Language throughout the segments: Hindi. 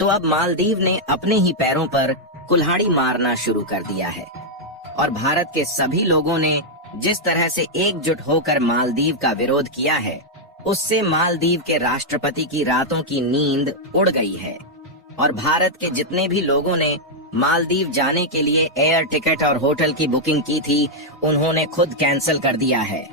तो अब मालदीव ने अपने ही पैरों पर कुल्हाड़ी मारना शुरू कर दिया है और भारत के सभी लोगों ने जिस तरह से एकजुट होकर मालदीव का विरोध किया है, उससे मालदीव के राष्ट्रपति की रातों की नींद उड़ गई है और भारत के जितने भी लोगों ने मालदीव जाने के लिए एयर टिकट और होटल की बुकिंग की थी, उन्होंने खुद कैंसिल कर दिया है।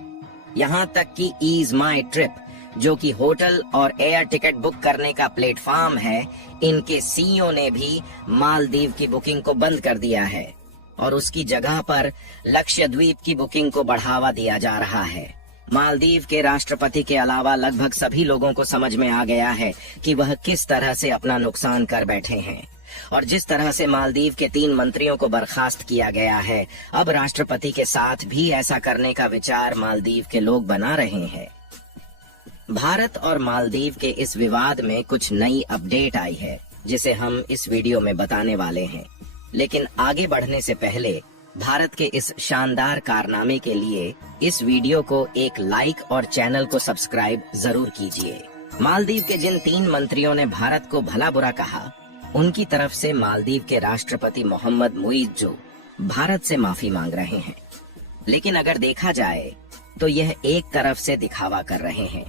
यहाँ तक कि ईज माई ट्रिप, जो कि होटल और एयर टिकट बुक करने का प्लेटफॉर्म है, इनके सीईओ ने भी मालदीव की बुकिंग को बंद कर दिया है और उसकी जगह पर लक्षद्वीप की बुकिंग को बढ़ावा दिया जा रहा है। मालदीव के राष्ट्रपति के अलावा लगभग सभी लोगों को समझ में आ गया है कि वह किस तरह से अपना नुकसान कर बैठे हैं और जिस तरह से मालदीव के 3 मंत्रियों को बर्खास्त किया गया है, अब राष्ट्रपति के साथ भी ऐसा करने का विचार मालदीव के लोग बना रहे हैं। भारत और मालदीव के इस विवाद में कुछ नई अपडेट आई है, जिसे हम इस वीडियो में बताने वाले हैं। लेकिन आगे बढ़ने से पहले भारत के इस शानदार कारनामे के लिए इस वीडियो को एक लाइक और चैनल को सब्सक्राइब जरूर कीजिए। मालदीव के जिन 3 मंत्रियों ने भारत को भला बुरा कहा, उनकी तरफ से मालदीव के राष्ट्रपति मोहम्मद मुइज्जो भारत से माफी मांग रहे हैं। लेकिन अगर देखा जाए तो यह एक तरफ से दिखावा कर रहे हैं,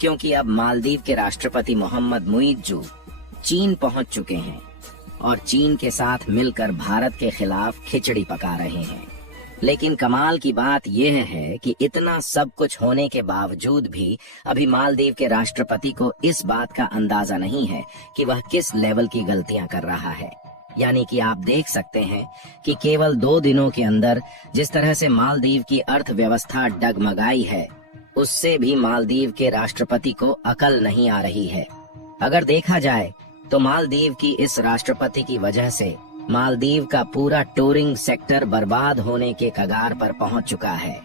क्योंकि अब मालदीव के राष्ट्रपति मोहम्मद मुइज्जो चीन पहुंच चुके हैं और चीन के साथ मिलकर भारत के खिलाफ खिचड़ी पका रहे हैं। लेकिन कमाल की बात यह है कि इतना सब कुछ होने के बावजूद भी अभी मालदीव के राष्ट्रपति को इस बात का अंदाजा नहीं है कि वह किस लेवल की गलतियां कर रहा है। यानी कि आप देख सकते हैं कि केवल 2 दिनों के अंदर जिस तरह से मालदीव की अर्थव्यवस्था डगमगाई है, उससे भी मालदीव के राष्ट्रपति को अकल नहीं आ रही है। अगर देखा जाए तो मालदीव की इस राष्ट्रपति की वजह से मालदीव का पूरा टूरिंग सेक्टर बर्बाद होने के कगार पर पहुंच चुका है।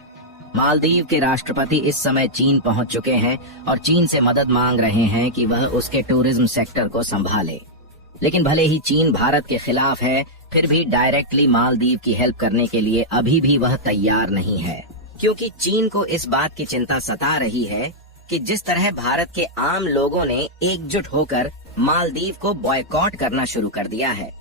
मालदीव के राष्ट्रपति इस समय चीन पहुंच चुके हैं और चीन से मदद मांग रहे हैं कि वह उसके टूरिज्म सेक्टर को संभाले। लेकिन भले ही चीन भारत के खिलाफ है, फिर भी डायरेक्टली मालदीव की हेल्प करने के लिए अभी भी वह तैयार नहीं है, क्योंकि चीन को इस बात की चिंता सता रही है कि जिस तरह भारत के आम लोगों ने एकजुट होकर मालदीव को बॉयकॉट करना शुरू कर दिया है,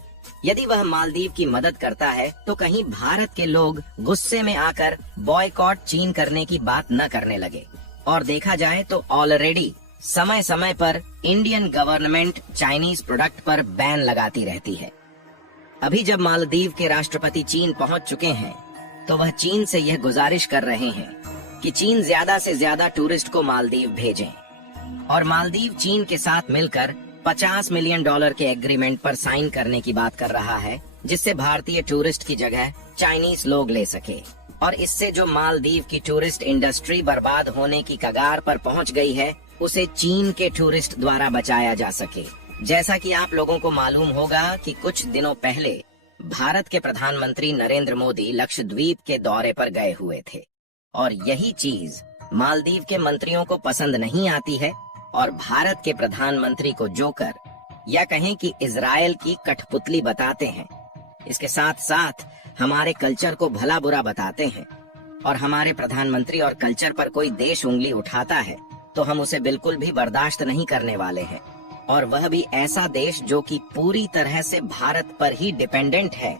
यदि वह मालदीव की मदद करता है तो कहीं भारत के लोग गुस्से में आकर बॉयकॉट चीन करने की न करने लगे। और देखा जाए तो ऑलरेडी समय समय पर इंडियन गवर्नमेंट चाइनीज प्रोडक्ट पर बैन लगाती रहती है। अभी जब मालदीव के राष्ट्रपति चीन पहुंच चुके हैं, तो वह चीन से यह गुजारिश कर रहे हैं कि चीन ज्यादा से ज्यादा टूरिस्ट को मालदीव भेजें और मालदीव चीन के साथ मिलकर $50 मिलियन के एग्रीमेंट पर साइन करने की बात कर रहा है, जिससे भारतीय टूरिस्ट की जगह चाइनीज लोग ले सके और इससे जो मालदीव की टूरिस्ट इंडस्ट्री बर्बाद होने की कगार पर पहुंच गई है, उसे चीन के टूरिस्ट द्वारा बचाया जा सके। जैसा कि आप लोगों को मालूम होगा कि कुछ दिनों पहले भारत के प्रधानमंत्री नरेंद्र मोदी लक्षद्वीप के दौरे पर गए हुए थे और यही चीज मालदीव के मंत्रियों को पसंद नहीं आती है और भारत के प्रधानमंत्री को जोकर या कहें कि इजराइल की कठपुतली बताते हैं। इसके साथ साथ हमारे कल्चर को भला बुरा बताते हैं और हमारे प्रधानमंत्री और कल्चर पर कोई देश उंगली उठाता है तो हम उसे बिल्कुल भी बर्दाश्त नहीं करने वाले हैं, और वह भी ऐसा देश जो कि पूरी तरह से भारत पर ही डिपेंडेंट है।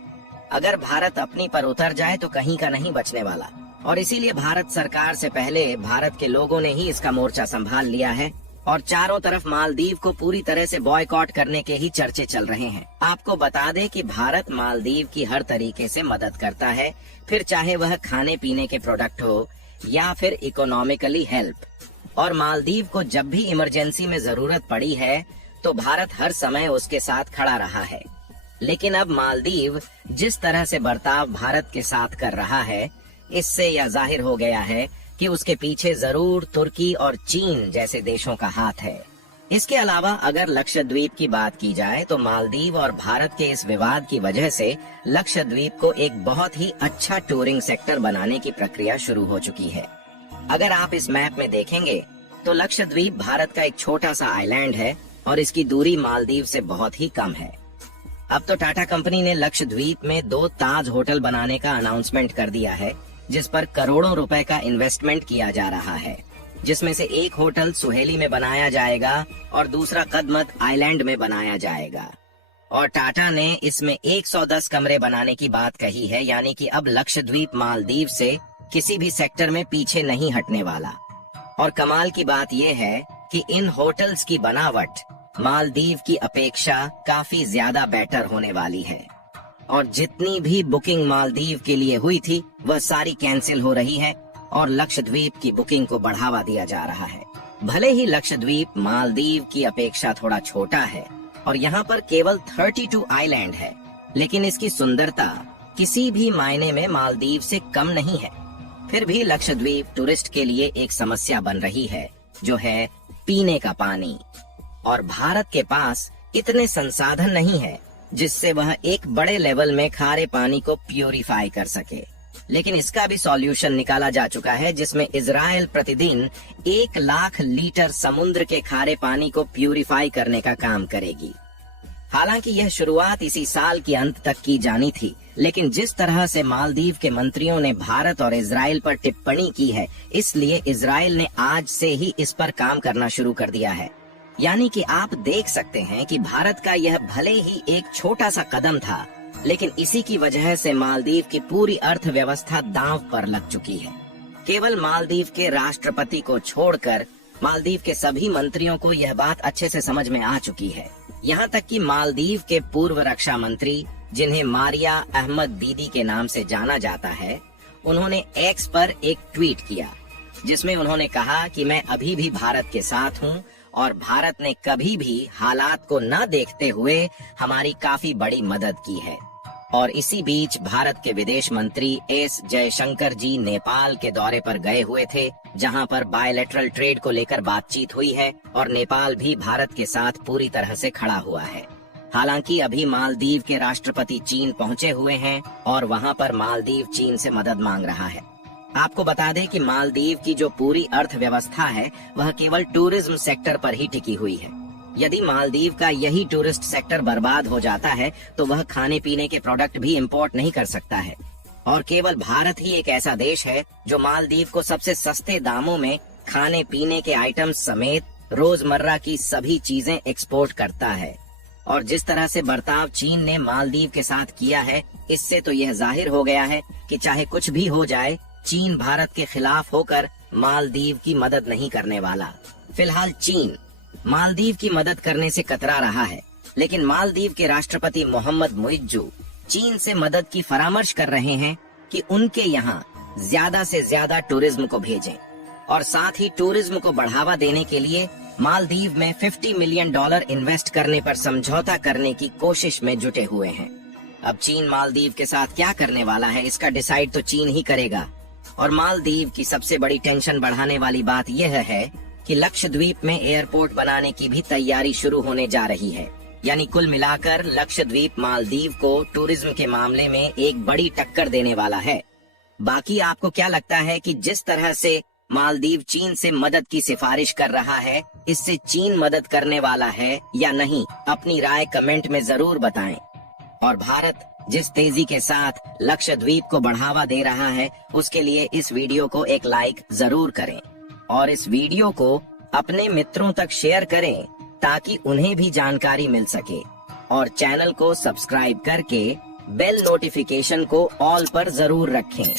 अगर भारत अपनी पर उतर जाए तो कहीं का नहीं बचने वाला, और इसीलिए भारत सरकार से पहले भारत के लोगों ने ही इसका मोर्चा संभाल लिया है और चारों तरफ मालदीव को पूरी तरह से बॉयकॉट करने के ही चर्चे चल रहे हैं। आपको बता दें कि भारत मालदीव की हर तरीके से मदद करता है, फिर चाहे वह खाने पीने के प्रोडक्ट हो या फिर इकोनॉमिकली हेल्प। और मालदीव को जब भी इमरजेंसी में जरूरत पड़ी है तो भारत हर समय उसके साथ खड़ा रहा है। लेकिन अब मालदीव जिस तरह से बर्ताव भारत के साथ कर रहा है, इससे यह जाहिर हो गया है कि उसके पीछे जरूर तुर्की और चीन जैसे देशों का हाथ है। इसके अलावा अगर लक्षद्वीप की बात की जाए तो मालदीव और भारत के इस विवाद की वजह से लक्षद्वीप को एक बहुत ही अच्छा टूरिंग सेक्टर बनाने की प्रक्रिया शुरू हो चुकी है। अगर आप इस मैप में देखेंगे तो लक्षद्वीप भारत का एक छोटा सा आइलैंड है और इसकी दूरी मालदीव से बहुत ही कम है। अब तो टाटा कंपनी ने लक्षद्वीप में 2 ताज होटल बनाने का अनाउंसमेंट कर दिया है, जिस पर करोड़ों रुपए का इन्वेस्टमेंट किया जा रहा है। जिसमें से एक होटल सुहेली में बनाया जाएगा और दूसरा कदमत आइलैंड में बनाया जाएगा। और टाटा ने इसमें 110 कमरे बनाने की बात कही है, यानी कि अब लक्षद्वीप मालदीव से किसी भी सेक्टर में पीछे नहीं हटने वाला। और कमाल की बात यह है कि इन होटल्स की बनावट मालदीव की अपेक्षा काफी ज्यादा बेटर होने वाली है। और जितनी भी बुकिंग मालदीव के लिए हुई थी वह सारी कैंसिल हो रही है और लक्षद्वीप की बुकिंग को बढ़ावा दिया जा रहा है। भले ही लक्षद्वीप मालदीव की अपेक्षा थोड़ा छोटा है और यहाँ पर केवल 32 आइलैंड है, लेकिन इसकी सुंदरता किसी भी मायने में मालदीव से कम नहीं है। फिर भी लक्षद्वीप टूरिस्ट के लिए एक समस्या बन रही है, जो है पीने का पानी। और भारत के पास इतने संसाधन नहीं है जिससे वह एक बड़े लेवल में खारे पानी को प्यूरिफाई कर सके। लेकिन इसका भी सॉल्यूशन निकाला जा चुका है, जिसमें इजराइल प्रतिदिन 1 लाख लीटर समुद्र के खारे पानी को प्यूरिफाई करने का काम करेगी। हालांकि यह शुरुआत इसी साल के अंत तक की जानी थी, लेकिन जिस तरह से मालदीव के मंत्रियों ने भारत और इजराइल पर टिप्पणी की है, इसलिए इजराइल ने आज से ही इस पर काम करना शुरू कर दिया है। यानी कि आप देख सकते हैं कि भारत का यह भले ही एक छोटा सा कदम था, लेकिन इसी की वजह से मालदीव की पूरी अर्थव्यवस्था दांव पर लग चुकी है। केवल मालदीव के राष्ट्रपति को छोड़कर मालदीव के सभी मंत्रियों को यह बात अच्छे से समझ में आ चुकी है। यहाँ तक कि मालदीव के पूर्व रक्षा मंत्री, जिन्हें मारिया अहमद दीदी के नाम से जाना जाता है, उन्होंने एक्स पर एक ट्वीट किया, जिसमें उन्होंने कहा कि मैं अभी भी भारत के साथ हूँ और भारत ने कभी भी हालात को न देखते हुए हमारी काफी बड़ी मदद की है। और इसी बीच भारत के विदेश मंत्री एस जयशंकर जी नेपाल के दौरे पर गए हुए थे, जहां पर बायलैटरल ट्रेड को लेकर बातचीत हुई है और नेपाल भी भारत के साथ पूरी तरह से खड़ा हुआ है। हालांकि अभी मालदीव के राष्ट्रपति चीन पहुंचे हुए हैं और वहां पर मालदीव चीन से मदद मांग रहा है। आपको बता दें कि मालदीव की जो पूरी अर्थव्यवस्था है वह केवल टूरिज्म सेक्टर पर ही टिकी हुई है। यदि मालदीव का यही टूरिस्ट सेक्टर बर्बाद हो जाता है तो वह खाने पीने के प्रोडक्ट भी इंपोर्ट नहीं कर सकता है। और केवल भारत ही एक ऐसा देश है जो मालदीव को सबसे सस्ते दामों में खाने पीने के आइटम्स समेत रोजमर्रा की सभी चीजें एक्सपोर्ट करता है। और जिस तरह से बर्ताव चीन ने मालदीव के साथ किया है, इससे तो यह जाहिर हो गया है कि चाहे कुछ भी हो जाए, चीन भारत के खिलाफ होकर मालदीव की मदद नहीं करने वाला। फिलहाल चीन मालदीव की मदद करने से कतरा रहा है, लेकिन मालदीव के राष्ट्रपति मोहम्मद मुइज्जू चीन से मदद की परामर्श कर रहे हैं कि उनके यहाँ ज्यादा से ज्यादा टूरिज्म को भेजें और साथ ही टूरिज्म को बढ़ावा देने के लिए मालदीव में $50 मिलियन इन्वेस्ट करने पर समझौता करने की कोशिश में जुटे हुए हैं। अब चीन मालदीव के साथ क्या करने वाला है, इसका डिसाइड तो चीन ही करेगा। और मालदीव की सबसे बड़ी टेंशन बढ़ाने वाली बात यह है कि लक्षद्वीप में एयरपोर्ट बनाने की भी तैयारी शुरू होने जा रही है। यानी कुल मिलाकर लक्षद्वीप मालदीव को टूरिज्म के मामले में एक बड़ी टक्कर देने वाला है। बाकी आपको क्या लगता है कि जिस तरह से मालदीव चीन से मदद की सिफारिश कर रहा है, इससे चीन मदद करने वाला है या नहीं? अपनी राय कमेंट में जरूर बताएं। और भारत जिस तेजी के साथ लक्षद्वीप को बढ़ावा दे रहा है, उसके लिए इस वीडियो को एक लाइक जरूर करें और इस वीडियो को अपने मित्रों तक शेयर करें ताकि उन्हें भी जानकारी मिल सके। और चैनल को सब्सक्राइब करके बेल नोटिफिकेशन को ऑल पर जरूर रखें।